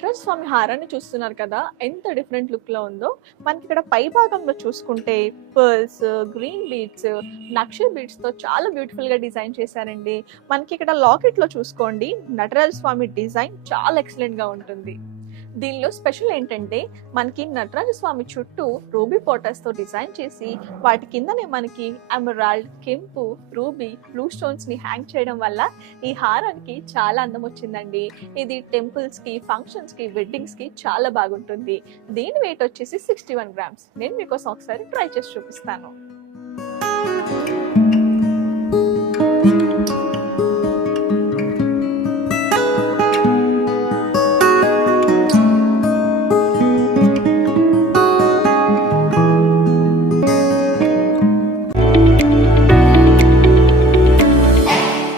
నటరాజ స్వామి హారాన్ని చూస్తున్నారు కదా, ఎంత డిఫరెంట్ లుక్ లో ఉందో. మనకి ఇక్కడ పై భాగంలో చూసుకుంటే పర్ల్స్, గ్రీన్ బీడ్స్, నక్షి బీడ్స్ తో చాలా బ్యూటిఫుల్ గా డిజైన్ చేశారండి. మనకి ఇక్కడ లాకెట్ లో చూసుకోండి, నటరాజ స్వామి డిజైన్ చాలా ఎక్సలెంట్ గా ఉంటుంది. దీనిలో స్పెషల్ ఏంటంటే మనకి నటరాజ స్వామి చుట్టూ రూబీ పోటస్ తో డిజైన్ చేసి వాటి కిందనే మనకి ఎమరాల్డ్, కెంపు, రూబీ, బ్లూ స్టోన్స్ ని హ్యాంగ్ చేయడం వల్ల ఈ హారానికి చాలా అందం వచ్చిందండి. ఇది టెంపుల్స్ కి, ఫంక్షన్స్ కి, వెడ్డింగ్స్ కి చాలా బాగుంటుంది. దీని వెయిట్ వచ్చేసి 61 గ్రామ్స్. నేను మీకోసం ఒకసారి ట్రై చేసి చూపిస్తాను.